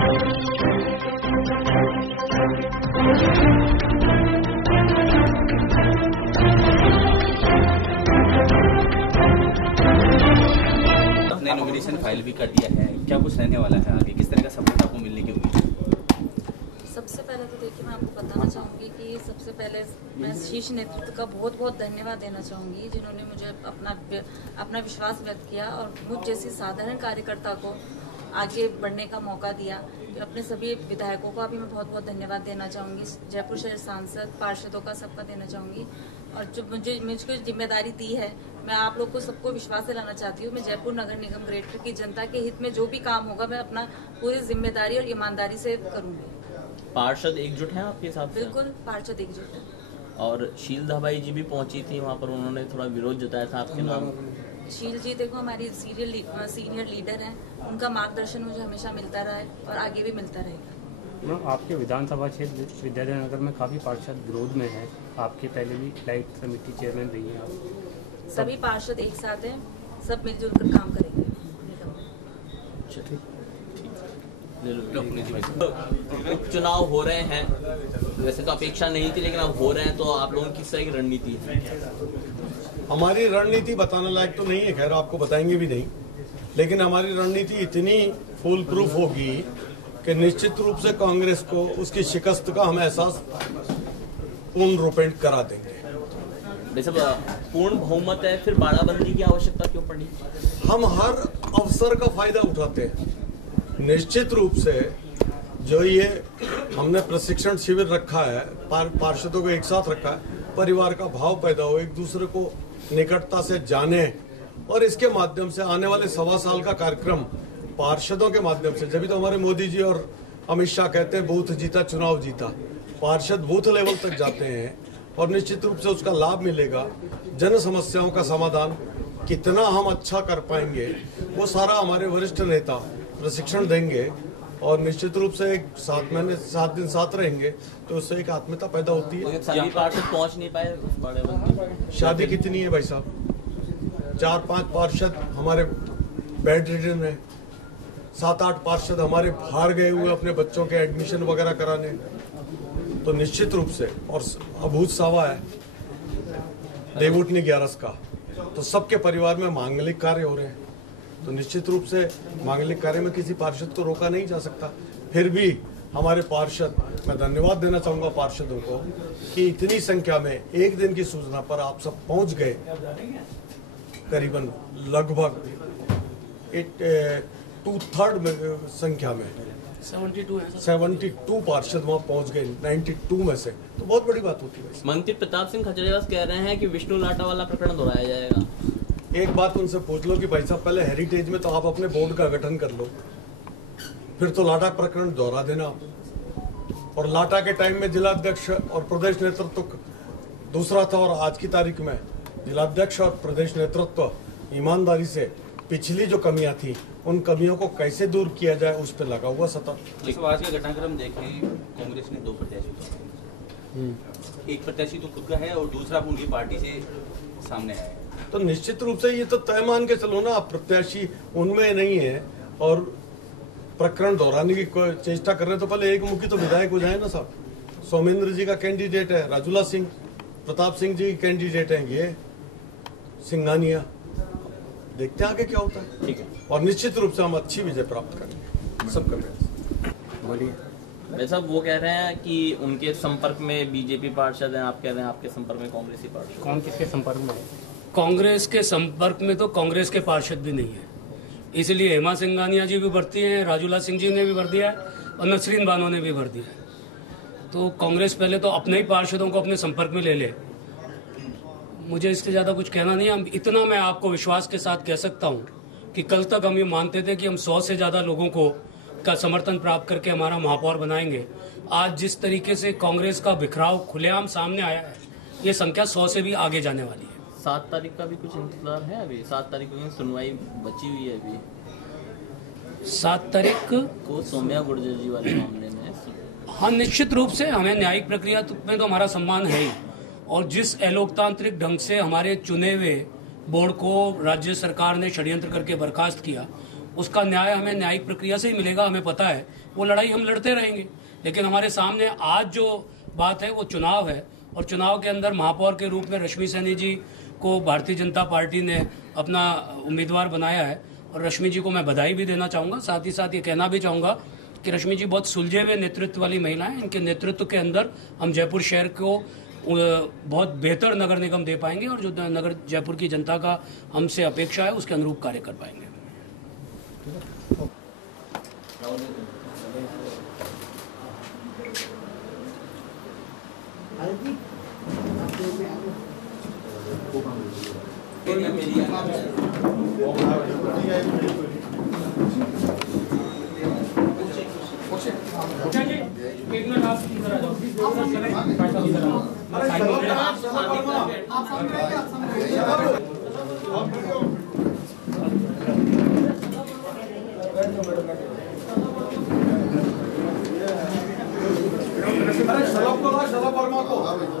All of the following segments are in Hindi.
आपने नॉमिनेशन फाइल भी कर दिया है, क्या कुछ रहने वाला है आगे, किस तरह का सपोर्ट आपको मिलने की उम्मीद? सबसे पहले तो देखिए, मैं आपको बताना चाहूँगी कि सबसे पहले मैं शीर्ष नेतृत्व का बहुत बहुत धन्यवाद देना चाहूँगी, जिन्होंने मुझे अपना विश्वास व्यक्त किया और मुझ जैसी साधारण कार्यकर्ता को आगे बढ़ने का मौका दिया। तो अपने सभी विधायकों का भी मैं बहुत बहुत धन्यवाद देना चाहूँगी, जयपुर शहर सांसद, पार्षदों का सबका देना चाहूँगी। और जो मुझको जिम्मेदारी दी है, मैं आप लोग को सबको विश्वास दिलाना चाहती हूँ, मैं जयपुर नगर निगम ग्रेटर की जनता के हित में जो भी काम होगा मैं अपना पूरी जिम्मेदारी और ईमानदारी से करूँगी। पार्षद एकजुट हैं आपके हिसाब से? बिल्कुल, पार्षद एकजुट है। और शील धाबाई जी भी पहुंची थी वहां पर, उन्होंने थोड़ा विरोध जताया था आपके नाम। शील जी देखो हमारी सीनियर लीडर हैं, उनका मार्गदर्शन मुझे हमेशा मिलता रहा है और आगे भी मिलता रहेगा। आपके विधानसभा क्षेत्र विद्याधर में काफी पार्षद विरोध में है, आपके पहले भी लाइट समिति चेयरमैन रही हैं आप। सभी पार्षद एक साथ हैं, सब मिलजुल कर काम करेंगे। उपचुनाव हो रहे हैं, वैसे तो अपेक्षा नहीं थी लेकिन अब हो रहे हैं, तो आप लोगों की किस तरह की रणनीति है? हमारी रणनीति बताने लायक तो नहीं है, खैर आपको बताएंगे भी नहीं, लेकिन हमारी रणनीति इतनी फुल प्रूफ होगी कि निश्चित रूप से कांग्रेस को उसकी शिकस्त का हम एहसास पूर्ण रूपेण करा देंगे। वैसे पूर्ण बहुमत है, फिर बाड़ाबंदी की आवश्यकता क्यों पड़ी? हम हर अवसर का फायदा उठाते हैं। निश्चित रूप से जो ये हमने प्रशिक्षण शिविर रखा है, पार्षदों को एक साथ रखा है, परिवार का भाव पैदा हो, एक दूसरे को निकटता से जाने, और इसके माध्यम से आने वाले 1.25 साल का कार्यक्रम पार्षदों के माध्यम से, जब भी तो हमारे मोदी जी और अमित शाह कहते हैं बूथ जीता चुनाव जीता, पार्षद बूथ लेवल तक जाते हैं और निश्चित रूप से उसका लाभ मिलेगा। जन समस्याओं का समाधान कितना हम अच्छा कर पाएंगे वो सारा हमारे वरिष्ठ नेता प्रशिक्षण देंगे, और निश्चित रूप से एक 7 दिन साथ रहेंगे तो उससे एक आत्मीयता पैदा होती है। सभी पार्षद पहुंच नहीं पाए बाड़ाबंदी। शादी कितनी है भाई साहब, 4-5 पार्षद हमारे बेड रिडन है, 7-8 पार्षद हमारे बाहर गए हुए अपने बच्चों के एडमिशन वगैरह कराने, तो निश्चित रूप से, और अभूत सावा है देवउठनी 11 का, तो सबके परिवार में मांगलिक कार्य हो रहे हैं, तो निश्चित रूप से मांगलिक कार्य में किसी पार्षद को रोका नहीं जा सकता। फिर भी हमारे पार्षद, मैं धन्यवाद देना चाहूंगा पार्षदों को कि इतनी संख्या में एक दिन की सूचना पर आप सब पहुंच गए, करीबन लगभग 2/3 संख्या में 72 पार्षद वहां पहुंच गए 92 में से, तो बहुत बड़ी बात होती है। मंत्री प्रताप सिंह खजूरिया कह रहे हैं कि विष्णु लाटा वाला प्रकरण दोहराया जाएगा। एक बात उनसे पूछ लो कि भाई साहब पहले हेरिटेज में तो आप अपने बोर्ड का गठन कर लो, फिर तो लाटा प्रकरण दोहरा देना। और लाटा के टाइम में जिलाध्यक्ष और प्रदेश नेतृत्व दूसरा था, और आज की तारीख में जिलाध्यक्ष और प्रदेश नेतृत्व ईमानदारी से पिछली जो कमियां थी उन कमियों को कैसे दूर किया जाए उस पर लगा हुआ सतत। आज का घटनाक्रम देखें, कांग्रेस ने 2 प्रत्याशी, एक प्रत्याशी तो खुद का है और दूसरा उनकी पार्टी से सामने आया है, तो निश्चित रूप से ये तो तय मान के चलो ना, आप प्रत्याशी उनमें नहीं है और प्रकरण दोहराने की कोई चेष्टा कर रहे हैं, तो पहले एक मुखी तो विधायक हो जाए ना साहब। सौमेंद्र जी का कैंडिडेट है राजूला सिंह, प्रताप सिंह जी कैंडिडेट हैं ये सिंघानिया, देखते हैं आगे क्या होता है। ठीक है, और निश्चित रूप से हम अच्छी विजय प्राप्त करेंगे, सब करेंगे। बोलिए। वैसा वो कह रहे हैं कि उनके संपर्क में बीजेपी पार्षद हैं, आप कह रहे हैं आपके संपर्क में कांग्रेसी पार्षद। कौन किसके संपर्क में है? कांग्रेस के संपर्क में तो कांग्रेस के पार्षद भी नहीं है, इसलिए हेमा सिंघानिया जी भी भर्ती हैं, राजूला सिंह जी ने भी भर दिया है और नसरीन बानो ने भी भर दिया है। तो कांग्रेस पहले तो अपने ही पार्षदों को अपने संपर्क में ले ले। मुझे इससे ज्यादा कुछ कहना नहीं है। इतना मैं आपको विश्वास के साथ कह सकता हूं कि कल तक हम ये मानते थे कि हम 100 से ज्यादा लोगों को का समर्थन प्राप्त करके हमारा महापौर बनाएंगे। आज जिस तरीके से कांग्रेस का बिखराव खुलेआम सामने आया है, ये संख्या 100 से भी आगे जाने वाली है। 7 तारीख का भी कुछ इंतजार है? अभी 7 तारीख को सुनवाई बची हुई है अभी। 7 तारीख को सौम्या गुर्जर जी वाले मामले में। हाँ, निश्चित रूप से हमें न्यायिक प्रक्रिया में तो हमारा सम्मान है ही, और जिस अलोकतांत्रिक ढंग से हमारे चुने हुए बोर्ड को राज्य सरकार ने षड्यंत्र करके बर्खास्त किया, उसका न्याय हमें न्यायिक प्रक्रिया से ही मिलेगा, हमें पता है। वो लड़ाई हम लड़ते रहेंगे, लेकिन हमारे सामने आज जो बात है वो चुनाव है, और चुनाव के अंदर महापौर के रूप में रश्मि सैनी जी को भारतीय जनता पार्टी ने अपना उम्मीदवार बनाया है। और रश्मि जी को मैं बधाई भी देना चाहूँगा, साथ ही साथ ये कहना भी चाहूँगा कि रश्मि जी बहुत सुलझे हुए नेतृत्व वाली महिला हैं। इनके नेतृत्व के अंदर हम जयपुर शहर को बहुत बेहतर नगर निगम दे पाएंगे, और जो नगर जयपुर की जनता का हमसे अपेक्षा है उसके अनुरूप कार्य कर पाएंगे। एक मिनट आप इधर आ जाओ।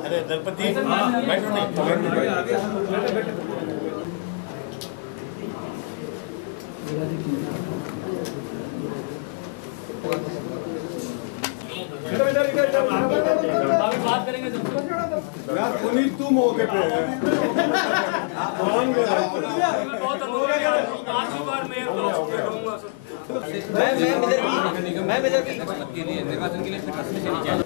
अरे दलपति बैठो नहीं। बात करेंगे यार पुनीत तू मौके पे है। बहुत आखिरी बार निर्वाचन के लिए फिर रश्मि सैनी जाए।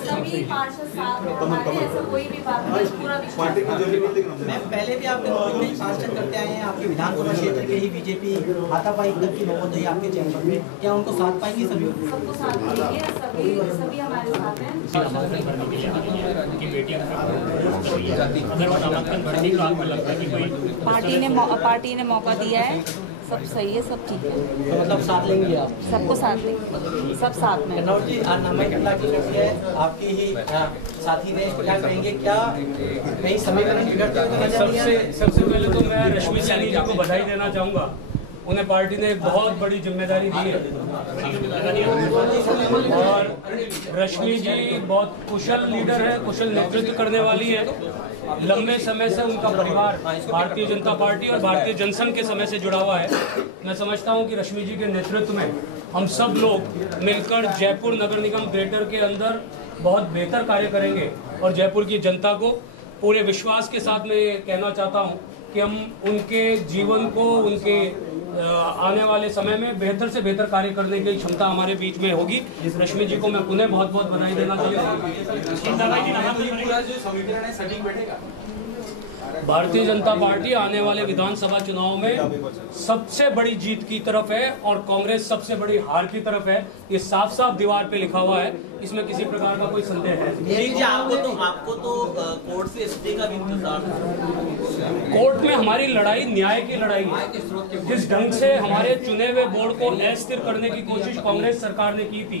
सभी पार्षद साथ हैं हमारे, ऐसा कोई भी बात नहीं, पूरा विश्वास। मैम पहले भी आप कई पार्षद करते आए हैं, आपके विधानसभा क्षेत्र के ही बीजेपी हाथापाई तक की नौबत हुई आपके चैम्बर में, क्या उनको साथ पाएंगे सभी? सबको साथ देंगे, सभी हमारे साथ हैं। पार्टी ने मौका दिया है, सब सही है, सब ठीक है। तो मतलब साथ लेंगे आप? सबको साथ लेंगे, सब साथ में। कन्नौज जी, नामांकन की लड़की है आपकी ही साथी रहे, क्या कहेंगे, क्या कहीं समीकरण बिगड़ते हुए नजर नहीं आ रहे? सबसे पहले तो मैं रश्मि सैनी जी को बधाई देना चाहूँगा। उन्हें पार्टी ने एक बहुत बड़ी जिम्मेदारी दी है, और रश्मि जी बहुत कुशल लीडर है, कुशल नेतृत्व करने वाली है। लंबे समय से उनका परिवार भारतीय जनता पार्टी और भारतीय जनसंघ के समय से जुड़ा हुआ है। मैं समझता हूं कि रश्मि जी के नेतृत्व में हम सब लोग मिलकर जयपुर नगर निगम ग्रेटर के अंदर बहुत बेहतर कार्य करेंगे, और जयपुर की जनता को पूरे विश्वास के साथ मैं कहना चाहता हूं कि हम उनके जीवन को, उनके आने वाले समय में बेहतर से बेहतर कार्य करने की क्षमता हमारे बीच में होगी। रश्मि जी को मैं पुनः बहुत बहुत बधाई देना चाहूँगा। भारतीय जनता पार्टी आने वाले विधानसभा चुनाव में सबसे बड़ी जीत की तरफ है, और कांग्रेस सबसे बड़ी हार की तरफ है। ये साफ साफ दीवार पे लिखा हुआ है, इसमें किसी प्रकार का कोई संदेह है। जी, आपको तो कोर्ट से स्टे का भी इंतजार था। कोर्ट में हमारी लड़ाई न्याय की लड़ाई है। जिस ढंग से हमारे चुने हुए बोर्ड को अस्थिर करने की कोशिश कांग्रेस सरकार ने की थी,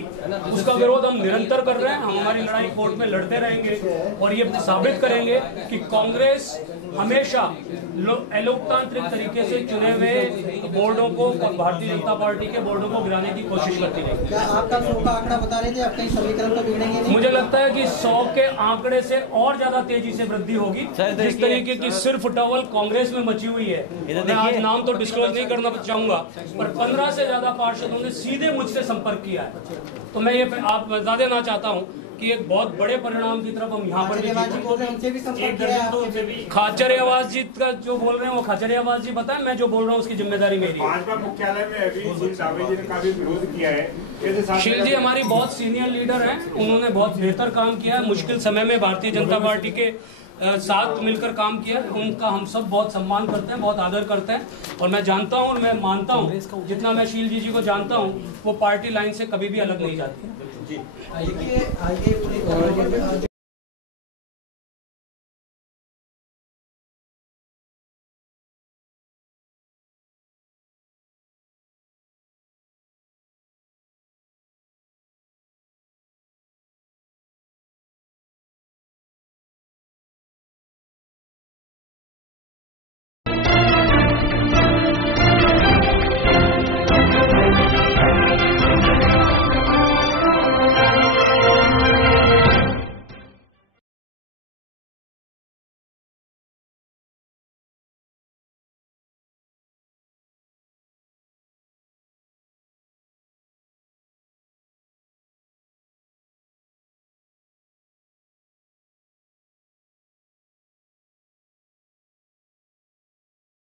उसका विरोध हम निरंतर कर रहे हैं। हम हमारी लड़ाई कोर्ट में लड़ते रहेंगे, और ये साबित करेंगे कि कांग्रेस हमेशा लोकतांत्रिक तरीके से चुने हुए बोर्डों को, भारतीय जनता पार्टी के बोर्डों को गिराने की कोशिश करती रहेगी। क्या आपका 100 का आंकड़ा बता रहे थे, अब कहीं समीकरण तो बिगड़ेंगे नहीं? मुझे लगता है कि 100 के आंकड़े से और ज्यादा तेजी से वृद्धि होगी। जिस तरीके की सिर्फ टॉवल कांग्रेस में मची हुई है, मैं आज नाम तो डिस्क्लोज नहीं करना चाहूंगा, पर 15 से ज्यादा पार्षदों ने सीधे मुझसे संपर्क किया है। तो मैं ये आप बता देना चाहता हूँ कि एक बहुत बड़े परिणाम की तरफ हम यहाँ पर खाचरियावास जी का जो बोल रहे हैं वो खाचरियावास जी बताएं, मैं जो बोल रहा हूँ उसकी जिम्मेदारी मेरी है। भाजपा मुख्यालय में अभी जी ने काफी विरोध किया है। शील जी हमारी बहुत सीनियर लीडर हैं, उन्होंने बहुत बेहतर काम किया है। मुश्किल समय में भारतीय जनता पार्टी के साथ मिलकर काम किया, उनका हम सब बहुत सम्मान करते हैं, बहुत आदर करते हैं। और मैं जानता हूँ और मैं मानता हूँ, जितना मैं शील जी को जानता हूँ, वो पार्टी लाइन से कभी भी अलग नहीं जाती। देखिए आगे